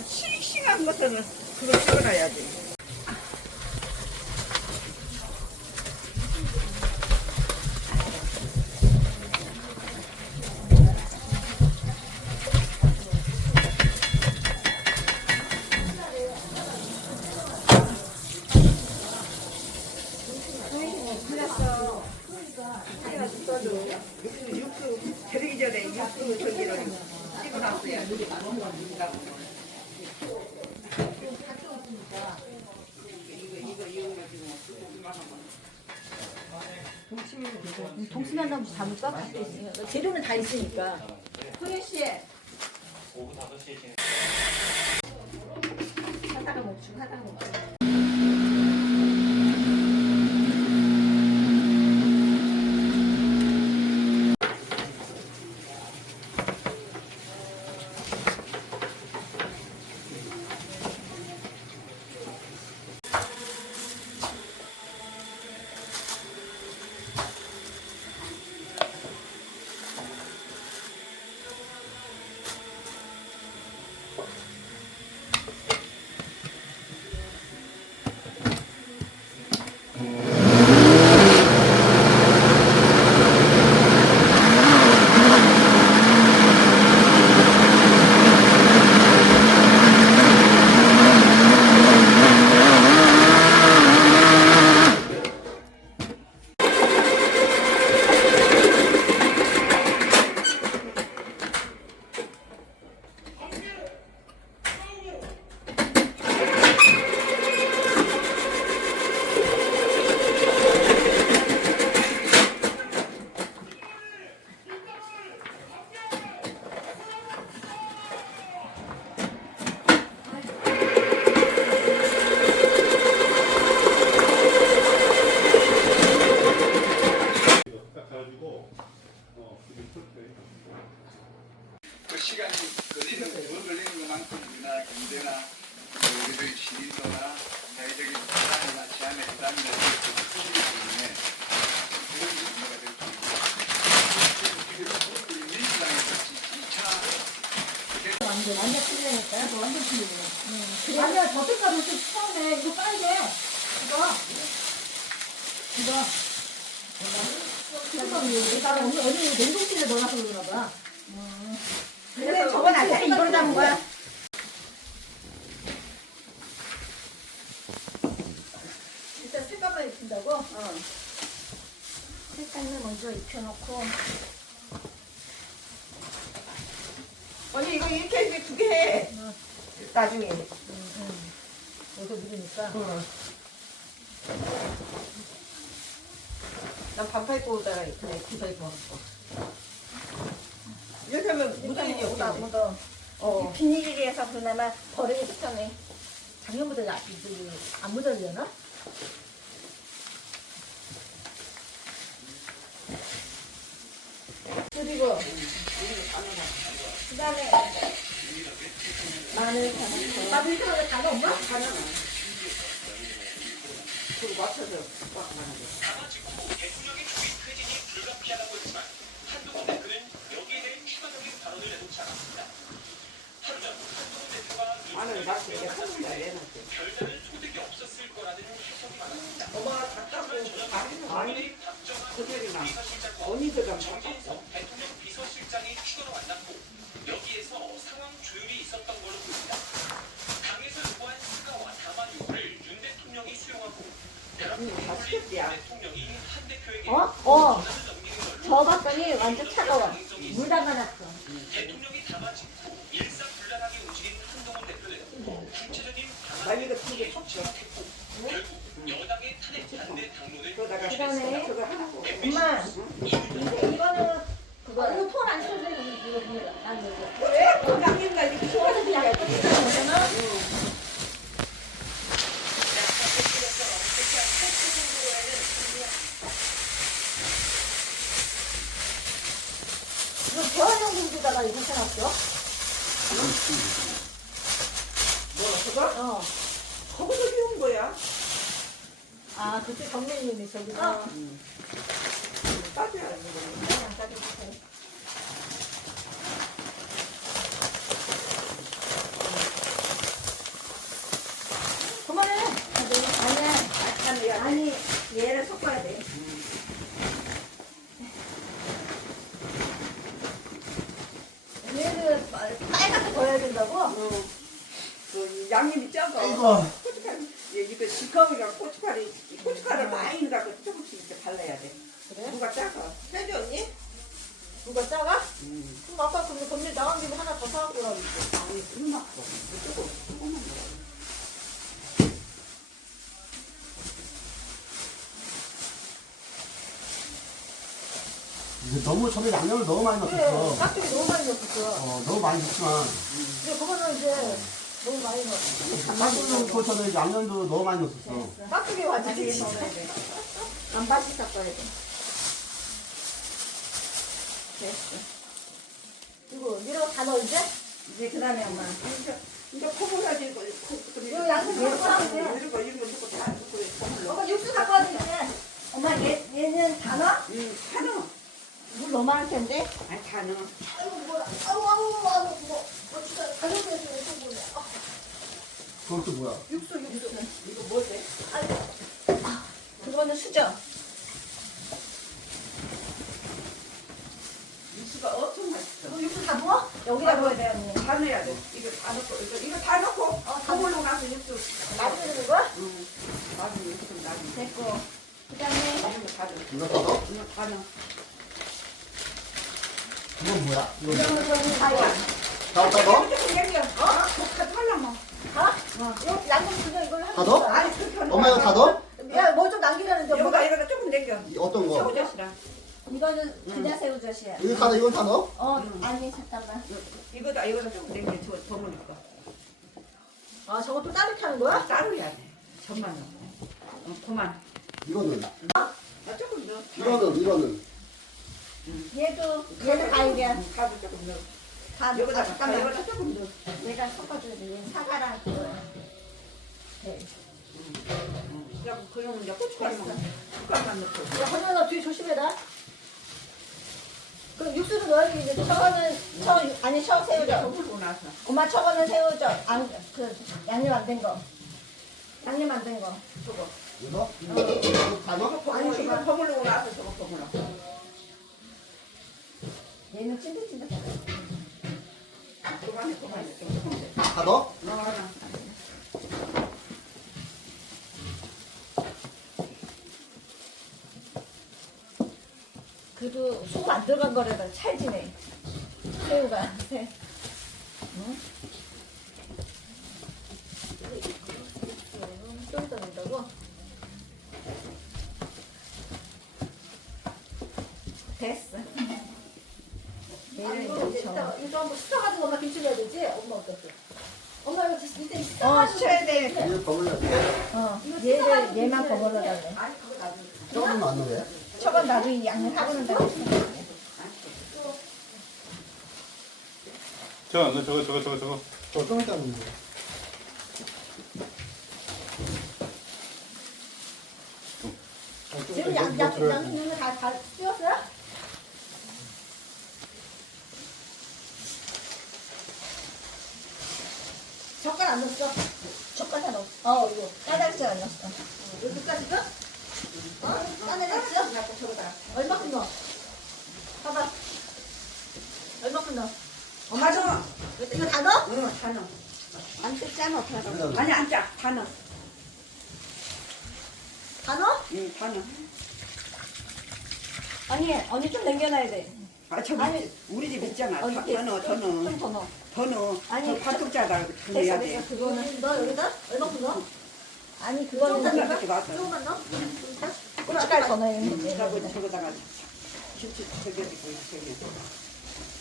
싱싱한 것은 그거 찍어놔야지. 육수 데리기 전에 육수 저기를 찍어놨어요. 동순한다고 담을까? 재료는 다 있으니까. 소연 씨, 오후 5시에 진행. 하다가 먹주, 하다가. 딱 가지고 어 그게 풀때 그 시간이 걸리는 더 걸리는 것만큼 우리나라 경제나 또 우리들의 시민도나 사회적인 부담이나 제한의 부담이나 이런 것들이 커지기 때문에 그런 게 문제가 될 수 있고 지금 우리 민주당에서 2차 완전, 완전 틀리니까. 완전 틀리네. 완전 저 색깔은 좀 처음에 이거 빨개. 이거. 이거. 이거 나는 언니, 냉동실에 넣어놔서 그러나 봐. 근데 저건 아니야. 이걸 담은 거야. 일단 색깔만 입힌다고? 어. 색깔을 먼저 입혀놓고. 언니 이거 이렇게 해서 두개 해. 나중에. 여기서 누르니까. 난 반팔 입고 오다가 그래 구사 입고 왔어. 이렇게 하면 묻어있지 묻어, 옷 묻어. 어. 비닐이라서 그나마 버리기 좋다네. 작년보다 나- 그, 안 묻어지려나? 그리고 그다음에 마늘 하는 대통령의 tweet 퇴진이 불가피하다고 했지만 한동훈 대표는 여기에 대해 추가적인 발언을 대표에게 어? 어. 저 봤더니 완전 차가워. 물 담아놨어. 여당의 탄핵 반대 당론을 하고. 엄마, 이거는 그거. 톤안 돼. 이거 이거 안 이거. 왜? 그거 남긴다 이렇게 이거는 그냥 여기다가 이거 해놨어? 뭐야, 그거? 어. 거기서 키운 거야. 아, 그때 경매님이 저기가? 응. 따져야 하는 거야. 그냥 따져주세요. 그만해! 아니, 아니, 얘를 섞어야 돼. 된다고? 어. 그 양념이 적어. 아이고. 고춧가루. 예, 이거 시커미가 고춧가루, 고춧가루 많이 넣어갖고 조금씩 이렇게 발라야 돼. 그래? 누가 작아? 해줘, 언니? 누가 작아? 음. 그럼 아까 그 건물 나간 김에 하나 더 사갖고 했지. 아니, 커? 조금, 조금만 넣어. 너무 처음에 양념을 너무 많이 넣었어. 깍두기 너무 많이 넣었어. 어, 너무 많이 넣었지만. 근데 그거는 이제 너무 많이 넣었어. 깍두기 넣고 저는 양념도 너무 많이 넣었어. 깍두기 완전히 나중에 넣어야 돼. 안 섞어야 돼. 됐어. 이거 이런 다 넣어 이제? 이제 그 다음에 엄마. 이제, 이제 코골하지, 이거. 이거 양념 돼. 거, 거 넣고 다 넣고, 물 넣어. 엄마 육수 갖고 와야 돼. 엄마 얘, 얘는 다 넣어? 응, 다 넣어. 물 너무 많을 텐데. 아니, 다 넣어. 아이고 뭐야. 아우 아우 아우 뭐. 어 진짜 가려워서 왜 뭐야. 아, 또 뭐야? 육수 육수. 이거 뭐지? 아이고. 아, 그거는 수저. 육수가 엄청 맛있어. 그 육수 다 부어? 여기다 부어야 돼 언니. 다 넣어야 돼. 이거 다 넣고, 이거, 이거 다 넣고, 어, 다 코골로 가서 육수. 나중에 넣는 거야? 응. 나중에 육수 나중에. 됐고. 그다음에 이거 다 넣어. 이거? 이거 다 넣어. 뭐야? 이건 이런 뭐야? 거 저는 다야. 다, 다 넣어? 어? 다 넣어? 하는 엄마 이거 다 넣어? 야뭐 좀 남기라는데 뭐가? 여기다 조금 남겨. 이 어떤 거? 새우젓이랑. 이거는 그냥 새우젓이야. 이거 다 넣어? 이건 다 넣어? 어 아니 잠깐만. 이거다, 이거다 조금 남겨. 저, 더 먹을까. 아 저것도 따르게 하는 거야? 따로 해야 돼. 전만 넣고. 어, 그만. 이거는. 아, 조금 넣어. 이거는, 이거는. 얘도 얘도 가위야. 응, 가도 조금 넣어. 다 여기다, 아, 잠깐만. 여기다 조금 넣어. 내가 섞어줘야 돼. 얘 사과랑 그거야. 네. 야, 그러면 이제 고춧가루만, 고춧가루만 넣고. 야, 너 뒤에 조심해라. 그럼 육수도 넣어야지. 이제 저거는 저 아니 저 이제 새우젓. 나서. 엄마 저거는 새우젓. 안, 그 양념 안 된 거. 양념 안 된 거. 저거. 이거? 이거 다 넣어? 버무- 이거 버무리고 나서 저거 버무려. 얘는 찐득찐득해. 그만해, 그만해. 다 넣어? 넣어라. 그래도 속안 들어간 거라도 찰지네. 새우가. 새. 응? 좀 넣는다고? 됐어. 얘를 이제 이따 이거 한번 씻어가지고 엄마 김치 넣어야 되지? 엄마 어떻게? 엄마 이거 이때 어, 씻어가지고 씻어야 돼. 이거 버물려. 어, 얘를 얘만 나중에. 조금만 안 넣어. 저건 나중에 양념 하고 난 다음에. 저, 너 저거, 저거, 저거, 저거. 저좀 이따 거. 지금 양, 양, 양념 넣는 거다다 띄웠어요? 젓갈 안 넣었어? 젓갈 하나 넣어. 어, 이거. 까닭지 안 넣었어. 여기까지 넣어? 어? 저거다. 얼마큼 넣어? 봐봐. 얼마큼 넣어? 다 넣어. 이거 다 넣어? 응, 다 넣어. 안 뜯잖아, 다 넣어. 아니, 안 짜. 다 넣어. 다 넣어? 응, 다 넣어. 언니, 언니 좀 남겨놔야 돼. 아, 저기, 아니, 우리 집 있잖아. 다, 어, 더 넣어, 더 넣어. 좀 더 넣어. 더 넣어. 아니, 됐어, 넣어야 돼. 됐어. 그거는. 넣어 여기다? 얼마큼 넣어? 아니, 그거는 조금만 넣어? 조금만 넣어? 고춧가루 더 넣어야 저거다가 김치 저기 있고, 저기.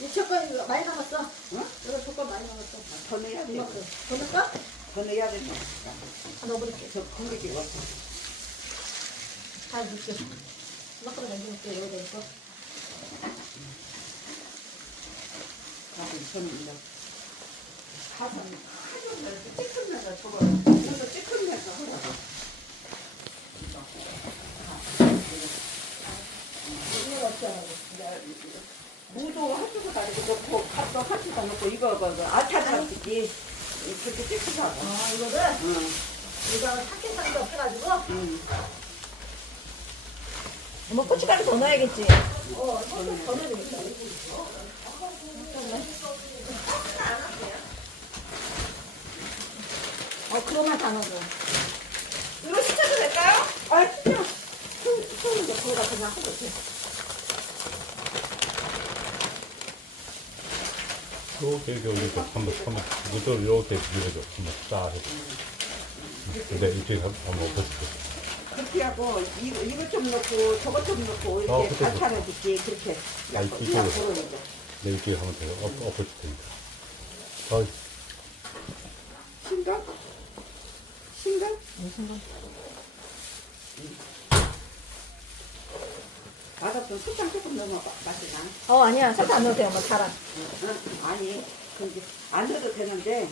이 이거 많이 남았어. 응? 이거 젓갈 많이 남았어. 더 넣어야 돼. 이만큼. 더 넣을까? 더 넣어야 돼. 다 넣어버릴게. 저 공격이 왔어. 다 넣을게. 이만큼 남겨놓을게. 여기다 있어. 가서 저는 이제 가서 아주 찌큰면서 저거 저거 찌큰면서 하라고. 이거? 무도 한쪽도 다르고 넣고 갓도 한쪽도 넣고 이거 그거 아차차끼지 그렇게 찌큰하고. 아, 이거를? 응, 이거 삭힌탕도 없어가지고? 응. 뭐 고춧가루 더 넣어야겠지. 어, 살짝 더 넣어야 되겠다. 그거만 다 넣어줘. 이거 시켜도 될까요? 아, 진짜. 손, 손, 거기다 그냥 하도 돼. 이렇게 이렇게 올리고 한번 한번 무조건 이렇게 밀어줘. 한번 싹 해서. 근데 이쪽에 한번 엎어줄게. 그렇게 하고, 이거, 이거 좀 넣고, 저거 좀 넣고, 이렇게 어, 그쵸, 다 그쵸. 차려줄게. 그렇게. 아, 약간 이쪽으로. 그냥 그러니까. 내 이쪽에 하면 돼요. 엎, 엎어줄 테니까. 어, 신경? 신경? 맛없어. 설탕 조금 넣으면 마- 맛이 나. 어, 아니야. 설탕 안 넣어도 돼, 엄마. 달아. 응? 아니, 근데 안 넣어도 되는데,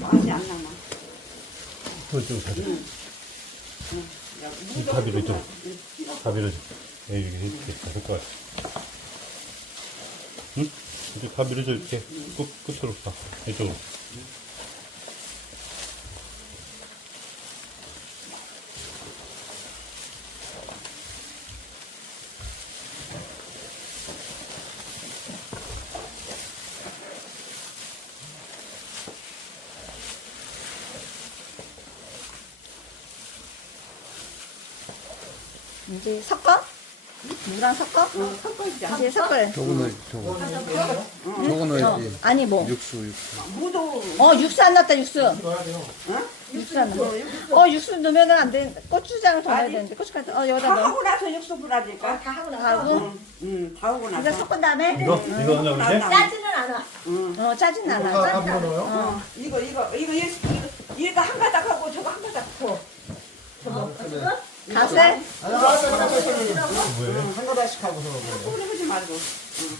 맛이 안 나나. 그거 좀 사줘. 응. 응. 야, 이 무도 가비를 좀 좀. 응, 다 밀어줘. 예, 이렇게 다 섞어. 응? 이제 다 밀어줘 이렇게 끝 끝으로 다 이쪽으로. 이제 섞어? 무랑 섞어? 응, 섞어주자. 이제 섞을. 저거는 저거. 저거 넣어야지. 아니, 뭐. 육수 육수. 무도, 어, 육수 안 넣었다, 육수. 응? 육수 안 넣어. 어, 육수 넣으면은 안 돼. 고추장을 더 넣어야 아니. 되는데. 고춧가루, 어, 다 여기다 넣어. 하고 나서 육수 부라니까. 다 하고 나서. 하고. 응, 응, 다 하고 이거 나서. 섞은 다음에. 이거 이거 하냐고 이제? 짜지는 않아. 응. 어, 않아. 다 짜진 않아. 넣어요? 어, 이거, 이거, 이거, 이거, 이거, 이거 한 가닥 하고 저거 한 가닥 더. 가세? 아 니 알았어 왜? 한 가닥씩 하고서 소리 하지 말고.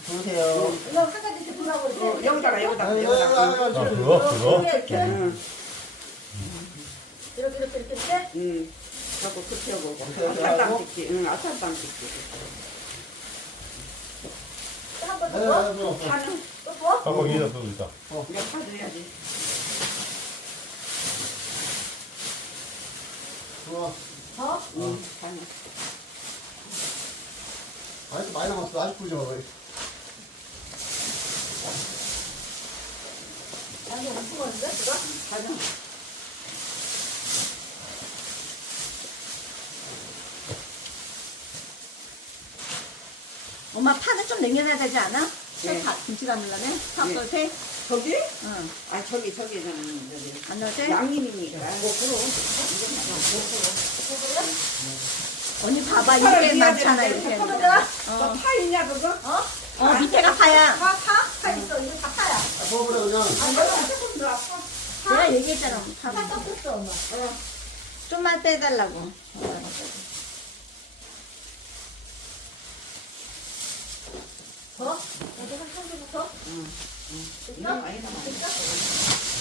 보세요. 어, 여기다가, 여기다가, 여기다가. 아 그거 그거? 이렇게, 응, 이렇게, 이렇게, 이렇게, 이렇게. 응. 자꾸 하고. 아삭당 하고. 찍기. 응, 아삭당 찍기. 파는? 아까 여기다 써 있다. 이거 파줘야지. 좋아. 더? 응, 파는. 아직 많이 남았어. 아직 부져. 아니, 그거? 엄마 파는 좀 냉겨놔야 되지 않아? 네. 파, 김치 담으려면? 파 네. 넣을 때? 저기? 응. 아, 저기, 저기는, 저기. 안 넣을 때? 양념이니까. 언니 봐봐, 이렇게 많잖아, 이렇게. 어. 너파 있냐, 그거? 어? 어, 밑에가 파야. 파, 파? 파 있어. 이거 다 파야. 먹어버려 그냥. 아, 내가 조금 더 아파. 내가 얘기했잖아. 파. 파 섞었어, 엄마. 어. 좀만 빼달라고. 더? 여기 한 상주부터? 이거 많이 남아.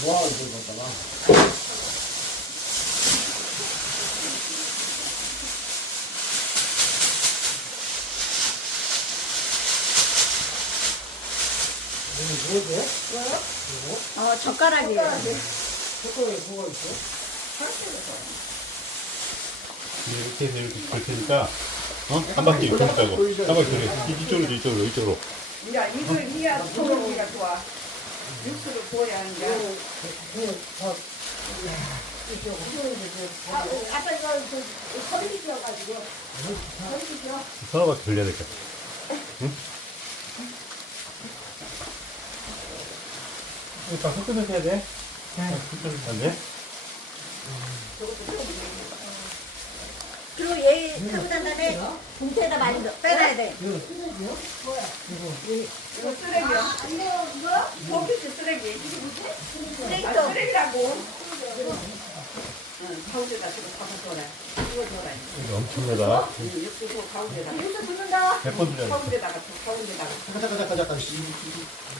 와 이거 갖다가. 어, 젓가락이에요. 이렇게 해서 이렇게 볼 테니까 어? 한 바퀴 이렇게 있다고 한 바퀴 이렇게 이쪽으로 이쪽으로 이쪽으로 야, 이거, 이야, 소고기가 좋아. 육수를 부어야 하는데. 아, 아까 이거 그 서리비지여가지고. 서리비지요? 서너 바퀴 돌려야 될것 같아 응? 이거 다 섞어서 해야 돼? 섞어서 안 돼? 그리고 얘 하고 난 다음에 봉투에다 많이 넣어. 빼놔야 돼. 이거 쓰레기야. 이거, 이거? 버킷이 쓰레기. 쓰레기 아, 좀. 쓰레기라고. 응, 가운데다 지금 둬라. 이거 엄청나다 응, 육수 부 가운데다가. 여기서 붓는다. 몇번 돌려야 돼? 가운데다가, 둬, 가운데다가. 잠깐 잠깐 잠깐 잠깐. 씨.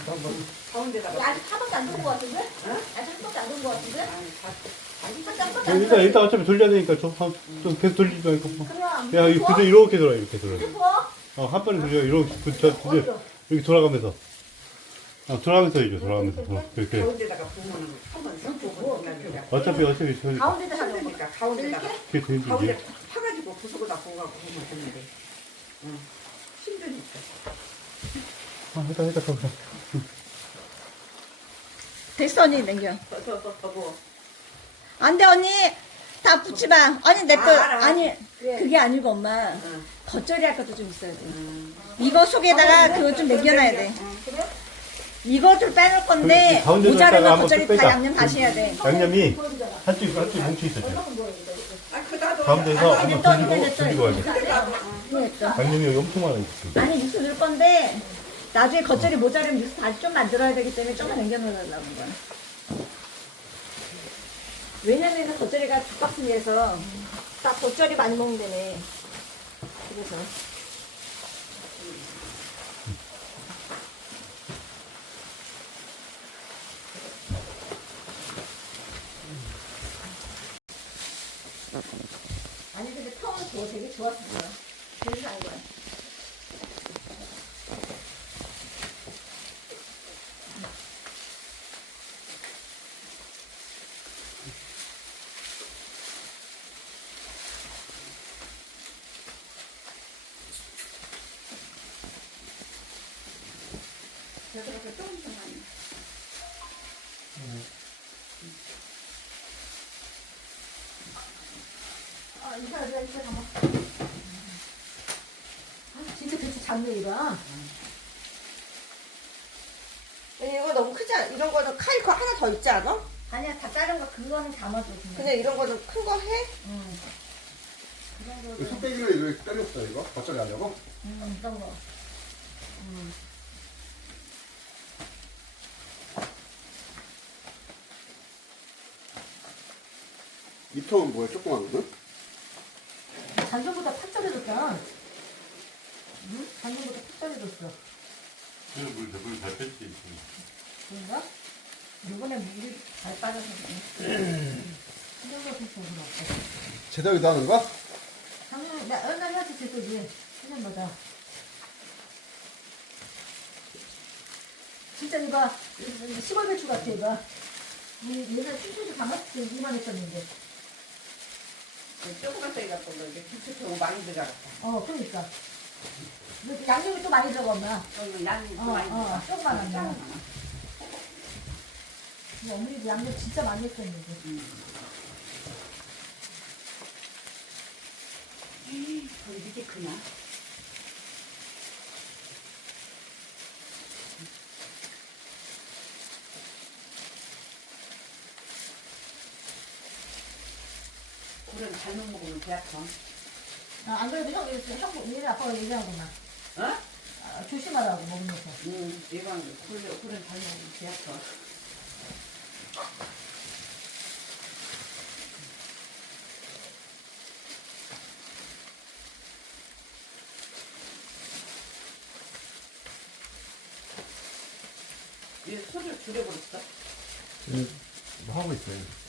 한번. 가운데다가. 아직 한 번도 안돈거 같은데? 응? 아직 한 번도 안돈거 같은데? 아니, 다. 아직 한 번도 안 일단 어차피 돌려야 되니까 좀, 한- 좀 계속 돌리지 말고 뭐. 그럼. 야 이거 그대로 이렇게 돌아 이렇게 돌아? 어, 한 번에 돌려 이렇게 그, 저, 저, 이렇게 돌아가면서 어, 돌아가면서 해줘 돌아가면서 어, 이렇게 가운데다가 부으면 한번 그냥. 어차피 어차피 저 가운데다 하는 거. 그러니까 가운데다가. 이렇게 되지 가운데 이제 파가지고 부수고다 부어갖고 보면 되는데. 응. 힘드니까. 아 했다 했다 했다 됐어, 언니, 냉겨. 더, 더, 더, 더 부어. 안 돼, 언니. 다 붙지 마. 아니, 내 거, 아, 알아. 아니, 그래. 그게 아니고, 엄마. 응. 겉절이 할 것도 좀 있어야 돼. 음. 이거 속에다가 그거 좀 남겨놔야 돼. 이거를 빼놓을 건데, 그 모자르면 한번 겉절이 쭉다 빼자. 양념 다시 해야 돼. 양념이 한쪽 한쪽 뭉치 있었죠. 아, 그. 가운데서 아니, 한번 됐어, 돌리고 됐어, 돌리고 됐어. 하게. 이거 했어. 양념이 여기 엄청 많아 있어. 아니, 육수 넣을 건데, 나중에 겉절이 모자르면 육수 다시 좀 만들어야 되기 때문에 좀만 남겨놓으려고 거야. 왜냐면 겉절이가 죽박순이에서 딱 겉절이 많이 먹는다네. 그래서. 아니 근데 처음에 그거 되게 좋았어요. 되게 안 거야. 그래서 그렇게 조금씩만. 아, 이거 이거 이거 담아. 아, 그치 작네 이거. 이거 너무 크지 않아? 이런 거는 칼 거 하나 더 있지 않아? 아니야 다 자른 거 그거는 담아줘 그냥. 그냥 이런 거는 큰 거 해? 응. 그런 거. 이 속배기를 이렇게 때렸어 이거 겉절이 하려고 음, 어떤 거. 이 통은 뭐야 조그만 거? 작년보다 탁절해졌다. 응? 작년보다 탁절해졌어. 물잘 뺐지. 그런가? 이번에 물이 잘 빠져서 그래. 작년보다 탁절해졌어. 제대로 하는 거야? 작년, 나 옛날에 할때 제거지. 작년보다. 진짜 이거, 이거 시골 배추 같아, 이거. 이- 옛날에 춘천에서 담았을 때 이만 했었는데. 조그만 거 갖고 너 이제 기초적으로 많이 들어갔다. 어, 그러니까. 양념이 또 많이 들어가, 엄마. 그러면 양이 어, 좀 많이 어, 들어가. 조금만 하면. 우리 어머니도 양념 진짜 많이 했었는데. 거기 이게 크나? 그럼 잘못 먹으면 배 아파. 아, 안 그래도 형, 형, 얘네 아빠가 얘기하구나. 어? 아, 조심하라고, 먹으면서. 응, 이건 그래, 그런 잘못 먹으면 배 아파. 얘 소리를 줄여버렸어. 뭐 하고 있어요